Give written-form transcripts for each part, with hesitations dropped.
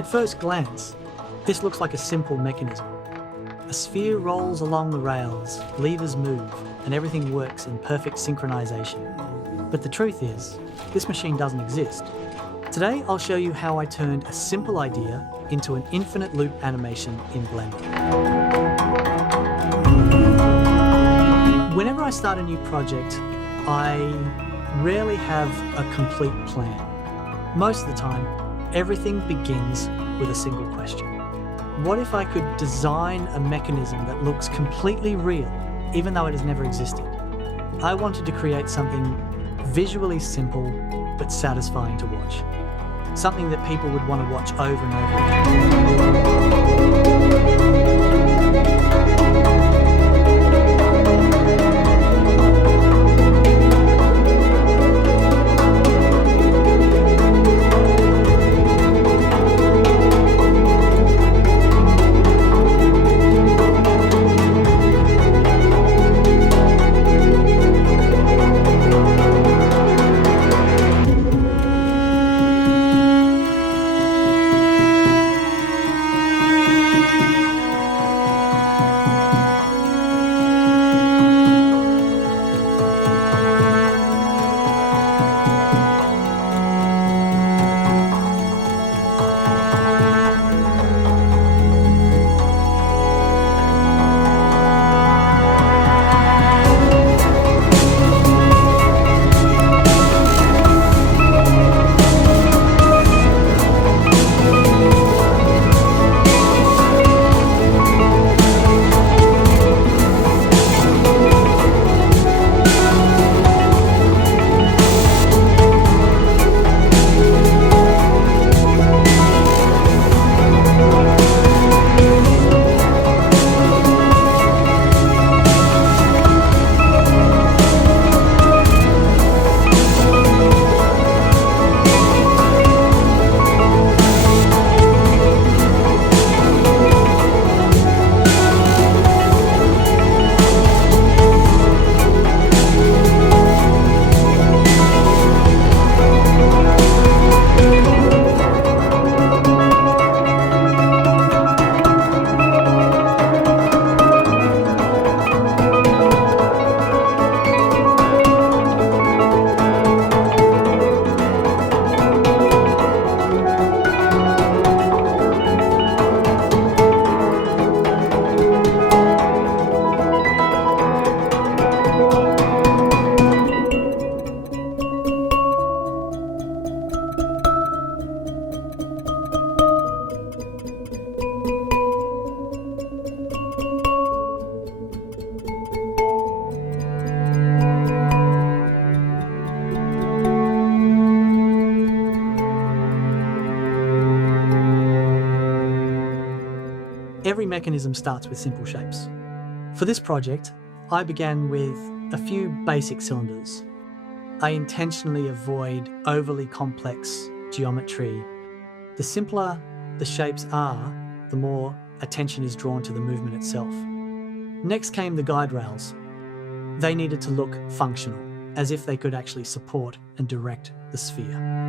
At first glance, this looks like a simple mechanism. A sphere rolls along the rails, levers move, and everything works in perfect synchronization. But the truth is, this machine doesn't exist. Today, I'll show you how I turned a simple idea into an infinite loop animation in Blender. Whenever I start a new project, I rarely have a complete plan. Most of the time, everything begins with a single question. What if I could design a mechanism that looks completely real, even though it has never existed? I wanted to create something visually simple, but satisfying to watch. Something that people would want to watch over and over again. Every mechanism starts with simple shapes. For this project, I began with a few basic cylinders. I intentionally avoid overly complex geometry. The simpler the shapes are, the more attention is drawn to the movement itself. Next came the guide rails. They needed to look functional, as if they could actually support and direct the sphere.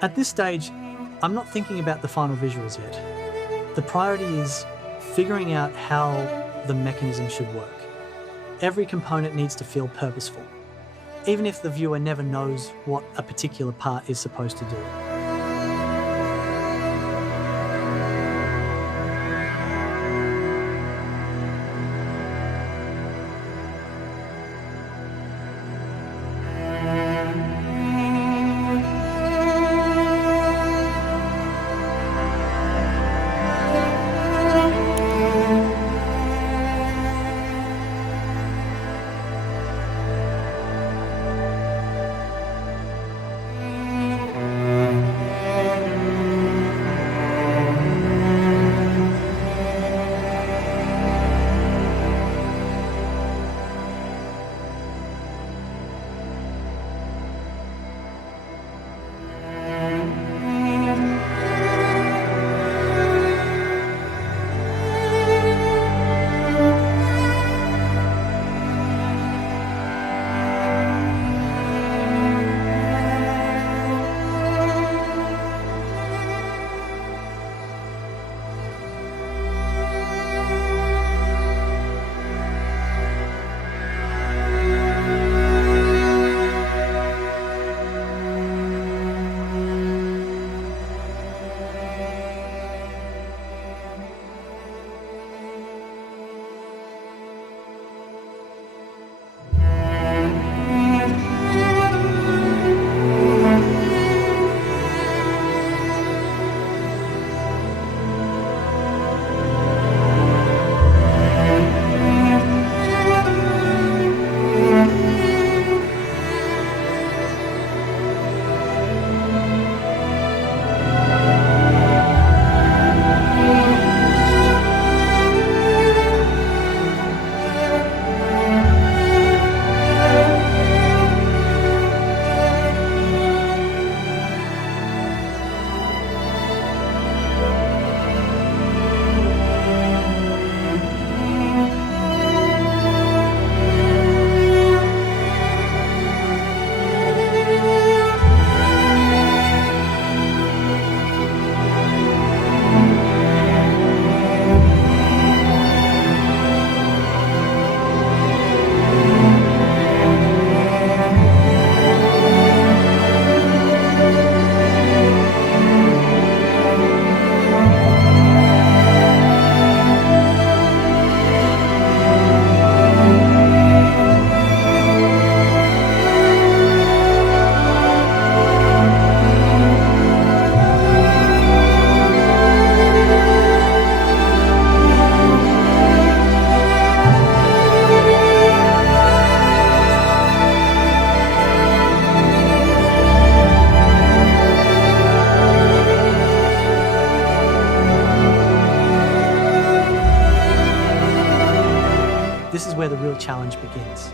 At this stage, I'm not thinking about the final visuals yet. The priority is figuring out how the mechanism should work. Every component needs to feel purposeful, even if the viewer never knows what a particular part is supposed to do. This is where the real challenge begins.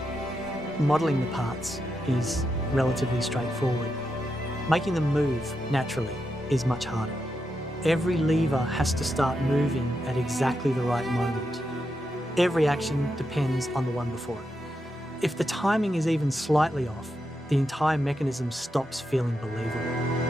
Modelling the parts is relatively straightforward. Making them move naturally is much harder. Every lever has to start moving at exactly the right moment. Every action depends on the one before it. If the timing is even slightly off, the entire mechanism stops feeling believable.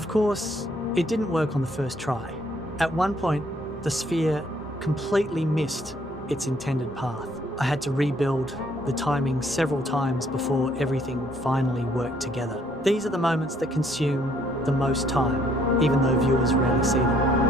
Of course, it didn't work on the first try. At one point, the sphere completely missed its intended path. I had to rebuild the timing several times before everything finally worked together. These are the moments that consume the most time, even though viewers rarely see them.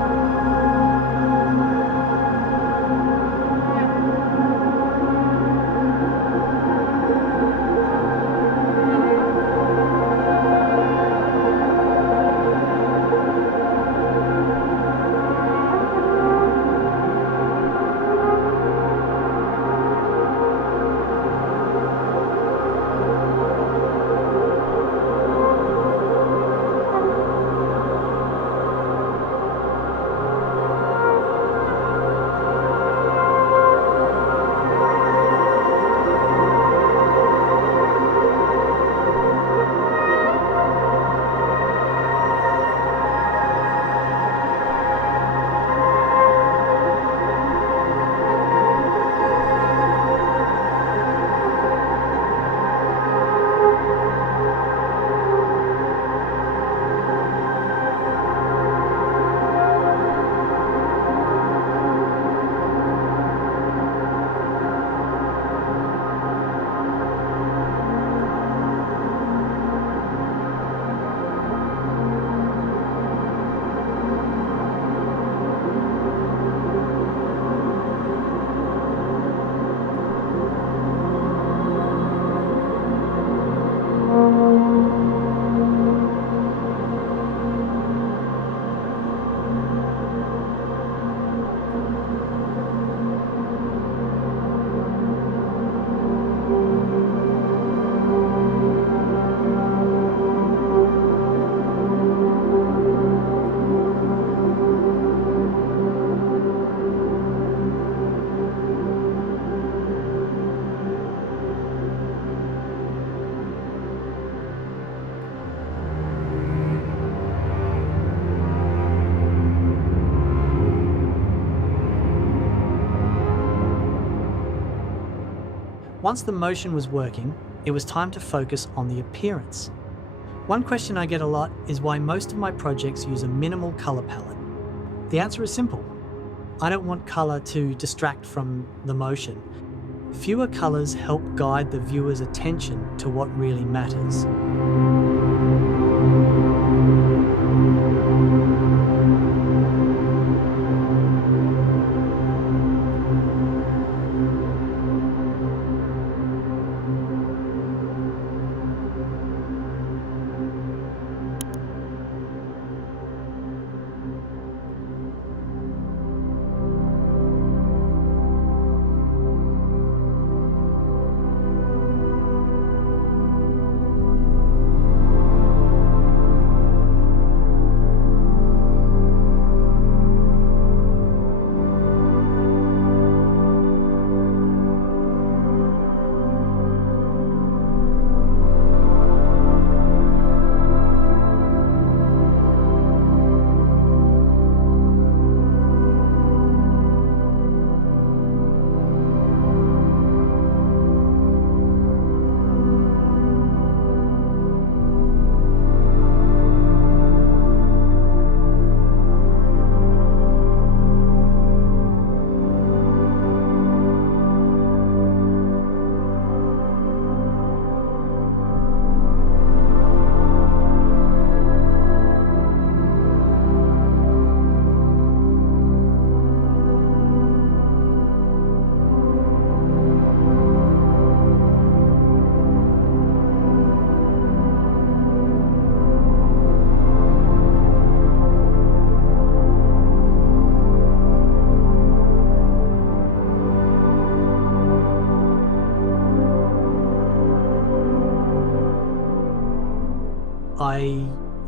Once the motion was working, it was time to focus on the appearance. One question I get a lot is why most of my projects use a minimal color palette. The answer is simple. I don't want color to distract from the motion. Fewer colors help guide the viewer's attention to what really matters.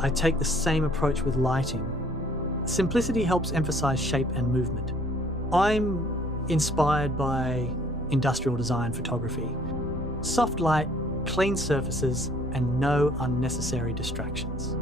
I take the same approach with lighting. Simplicity helps emphasize shape and movement. I'm inspired by industrial design photography. Soft light, clean surfaces, and no unnecessary distractions.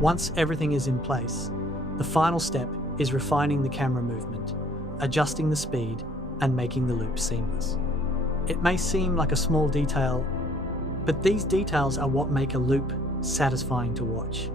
Once everything is in place, the final step is refining the camera movement, adjusting the speed, and making the loop seamless. It may seem like a small detail, but these details are what make a loop satisfying to watch.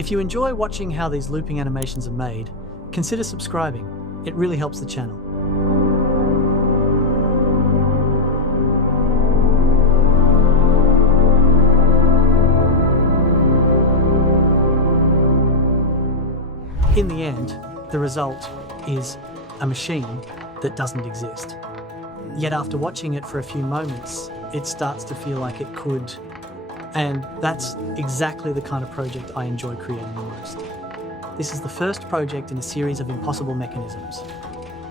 If you enjoy watching how these looping animations are made, consider subscribing. It really helps the channel. In the end, the result is a machine that doesn't exist. Yet after watching it for a few moments, it starts to feel like it could. And that's exactly the kind of project I enjoy creating the most. This is the first project in a series of impossible mechanisms.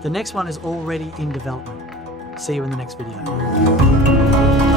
The next one is already in development. See you in the next video.